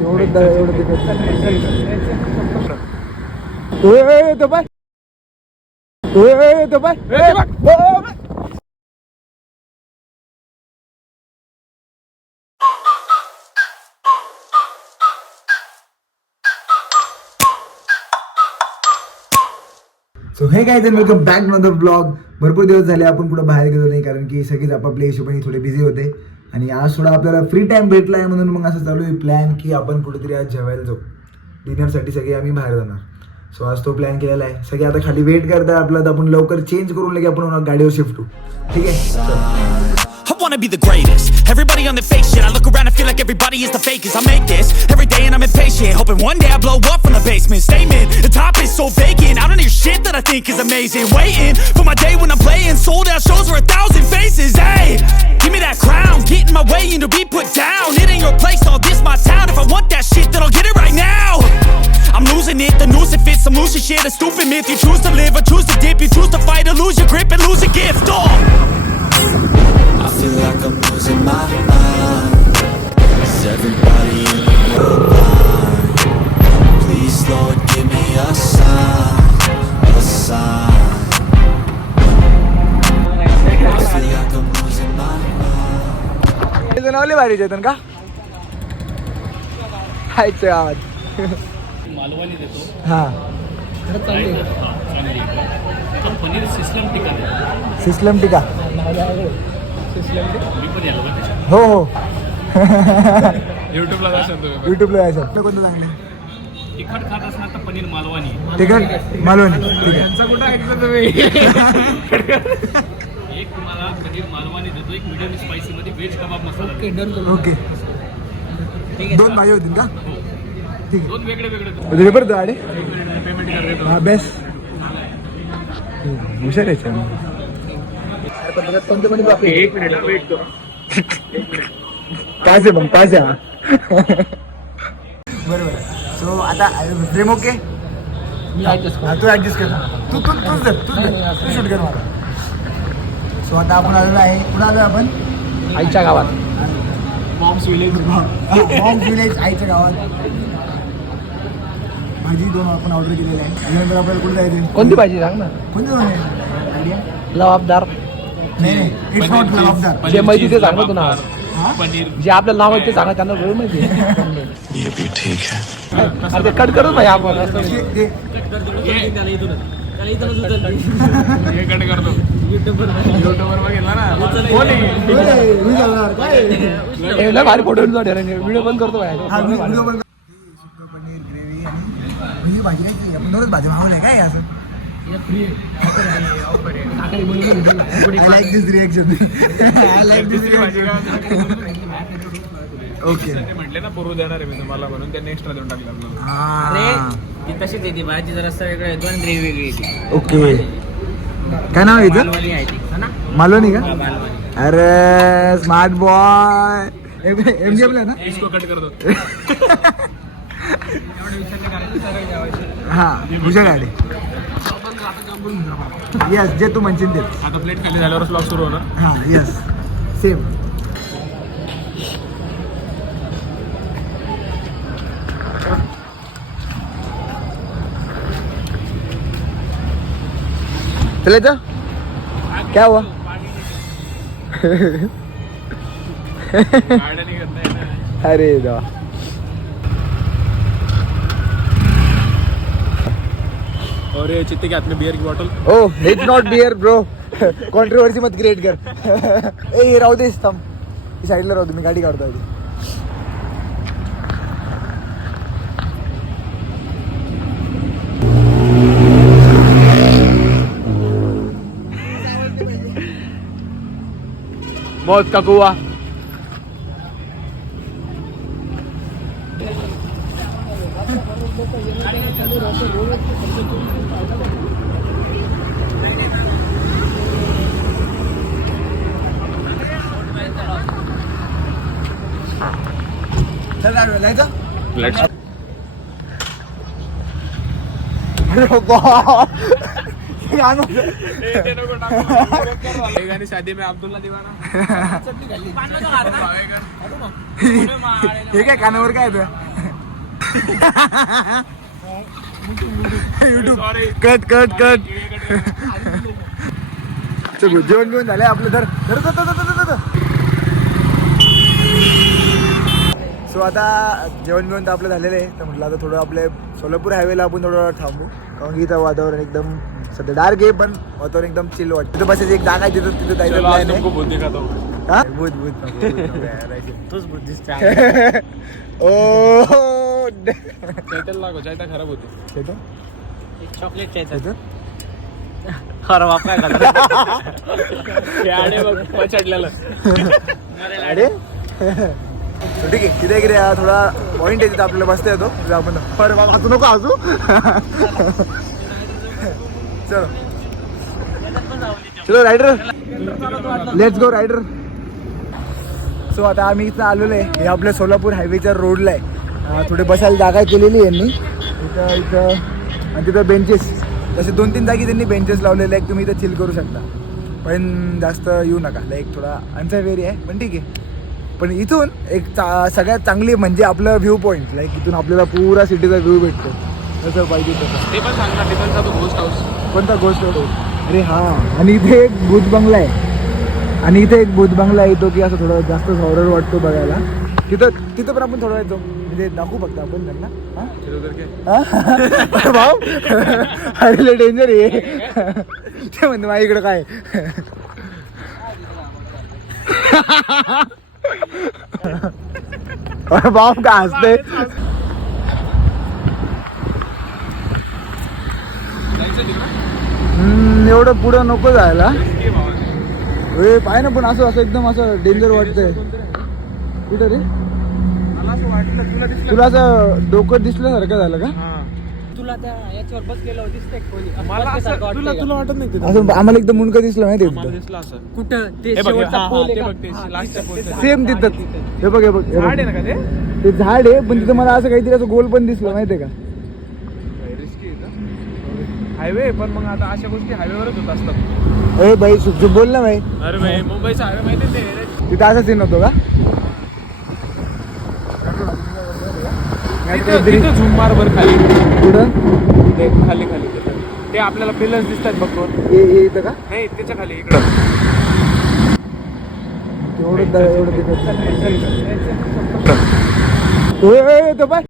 एवढं सो हे काय वेलकम बॅक द ब्लॉग. भरपूर दिवस झाले आपण कुठं बाहेर गेलो नाही, कारण की सगळीच आपापल्या हिशोबाने थोडे बिझी होते आणि आज थोडा आपल्याला फ्री टाइम भेटला आहे, म्हणून मग असं चालू आहे प्लॅन की आपण कुठेतरी आज जेवायला जाऊ. डिनरसाठी सगळे आम्ही बाहेर जाणार. सो आज तो प्लॅन केलेला आहे. सगळे आता खाली वेट करताय आपला, तर आपण लवकर चेंज करून लगे आपण गाडीवर शिफ्ट होऊ. ठीक आहे. I wanna be the greatest. Everybody on the fake shit. I look around and feel like everybody is the fakest. I make this every day and I'm impatient, hoping one day I blow up from the basement. Statement, the top is so vacant. I don't hear shit that I think is amazing. Waiting for my day when I'm playing sold out shows for 1,000 faces. Hey, give me that crown, get in my way and to be put down. It ain't your place, all this my town. If I want that shit, then I'll get it right now. I'm losing it, the noose it fits. I'm losing shit, a stupid myth. You choose to live or choose to dip. You choose to fight or lose your grip and lose a gift. I feel like I'm losing my mind. Is everybody in the world blind? Please Lord give me a sign, a sign. I feel like I'm losing my mind. हे जनावले भारी चेतन का खायचं आवाज मालवणी देतो. हा पनीर सिस्लम टिक्का सिस्लम टिका मी पण यायला बघा. हो हो युट्यूबला जाशाल तुम्ही. युट्यूबला यायचं कोणतं चांगलं तिखट खात असणार तर पनीर मालवणी. तिकट मालवणी. ठीक आहे. त्यांचा कुठं ऐकलं तुम्ही. एक तुम्हाला पनीर मालवणी देतो, एक मीडियम स्पायसी मध्ये व्हेज कबाब मसाला. ओके. दोन भाजी होतील का? ठीक आहे. दोन वेगळे वेगळे रेपर गाडी पेमेंट कर रे. हा बेस्ट हुशार आहे. एक मिनिट वेट कर. काय मग काय बरोबर. सो आता फ्रेम ओके. तू ऍडजस्ट कर. तू शूट कर मला. सो आता आपण आलेलो आहे. कुठं आलो आपण? आईच्या गावात. मॉम्स विलेज आईच्या गावात. भाजी दोन आपण ऑर्डर केलेली आहे. त्यानंतर आपल्याला कुठे जायचं? कोणती भाजी सांग ना. कोणती दोन आयडिया? लवाबदार. नाही इट्स नॉट लवबदार. जे माहिती ते सांग तुला. पनीर जे आपल्याला नाव आहे ते सांगा, त्यांना वेळ माहिती. ये भी ठीक है. अरे कट करू भाई आपण. कट करतो. युट्यूबवर बघितला ना. भारी फोटो व्हिडिओ बंद करतो भाई. पनीर ग्रेव्ही आणि भाजी काय आपण दोनच भाजी मागवल्या काय असं. I like this reaction. I like this reaction. Okay. म्हटले ना पूर्व देणार आहे मी तुम्हाला, म्हणून त्यांनी एक्स्ट्रा देऊन टाकलं. ती तशीच येते भाजी, जरा वेगळं आहे, दोन ग्रेव्ही वेगळी येते. ओके. काय नाव आहे मालवणी आहे ती ना. मालवणी का? मालवणी. अरे स्मार्ट बॉय. MGM ना. इसको कट कर दो. हा हुशार गाडी. यस जे तू म्हणशील ते. आता प्लेट खाली झाल्यावर ब्लॉग सुरू होणार. हा यस सेम. चले तो क्या हुआ? अरे दा और ये चित्ते के हाथ में बियर की bottle. Oh it's not bear bro. Controversy मत क्रिएट कर. ए राहू दे थांब. साईडला राहू दे, मी गाडी काढतो आधी. मौत का कुआ. चल जायचं. लेट्स. शादी में अब्दुल्ला दीवाना. हे काय कानावर काय युट्यूब कट कट कट. चल जेवण घेऊन झालंय आपलं. तर सो आता जेवण घेऊन तर आपलं झालेलं आहे. तर म्हटलं आता थोडं आपले सोलापूर हायवेला आपण थोडं थांबू, कारण की इथं वातावरण एकदम सध्या डार्क आहे, पण वातावरण एकदम चिल वाटतं. तिथं बसायची एक जागा आहे, तिथं तिथं जायचं प्लॅन आहे. हा भूत भूत तूच बुद्धिस्ट ओ खराब होते. चॉकलेट चायचं. अरे बाप काय झालं चढलेलं. अरे ठीक आहे. तिथे रे थोडा पॉईंट आहे, तिथं आपल्याला बसता येतो. तिथं आपण अरे बाबा हसू नको हसू. चलो चलो rider, let's go rider. So आता आम्ही इथं आलेलो आहे. हे आपल्या सोलापूर हायवेच्या रोडला आहे. थोडे बसायला जागा केलेली यांनी इथं आणि तिथं बेंचेस, तसे 2-3 जागी त्यांनी बेंचेस लावलेले आहेत. तुम्ही इथं चिल करू शकता, पण जास्त येऊ नका. लाईक थोडा अनसेफ एरिया आहे, पण ठीक आहे. पण इथून एक सगळ्यात चांगली म्हणजे आपलं व्ह्यू पॉईंट. लाईक इथून आपल्याला पुरा सिटीचा व्ह्यू भेटतो, जसं पाहिजे तसं. ते पण सांग ना, ते पण तो घोस्ट हाऊस. कोणता गोष्ट होतो? अरे हां, आणि इथे एक भूत बंगला आहे. आणि इथे एक भूत बंगला येतो की असं थोडं जास्त हॉरर वाटतो बघायला. तिथं पण आपण थोडं येतो, म्हणजे दाखवू फक्त आपण त्यांना. हां भाऊ अरे डेंजर आहे ते म्हणते माझ्या इकडं काय. भाऊ काय हसते. एवढं पुढं नको जायला. पाय ना, पण असं एकदम असं डेंजर वाटतंय. कुठं रे? तुला असं डोकं दिसल्यासारखं झालं का? तुला त्या याच्यावर बस गेलो दिसतंय खोली. तुला वाटत नाही असं आम्हाला एकदम मुंडकं दिसलं माहिती आहे दिसला असं. कुठं ते हे बघ, शेवटचा हा, पोल हा, आहे ते का? बघ, ते लास्टच्या पोलचं. सेम तिथं. हे बघ हे बघ हे बघ. झाड आहे ना का ते? ते झाड आहे, पण तिथं मला असं काहीतरी असं गोल पण दिसलं माहितीये का? रिस्की आहे का? हायवे, पण मग आता अशा गोष्टी हायवेवरच होत असतात. अरे भाई सुख बोल ना भाई. अरे भाई, मुंबईचा हायवे माहिती आहे ते? तिथं असं सीन होतो का? तिथं झूम मार बर खाली. कुठं? ते खाली तिथं. ते आपल्याला पिलर्स दिसतात बघ दोन. हे इथं का? नाही, त्याच्या खाली इकडं. एवढं तो पाय.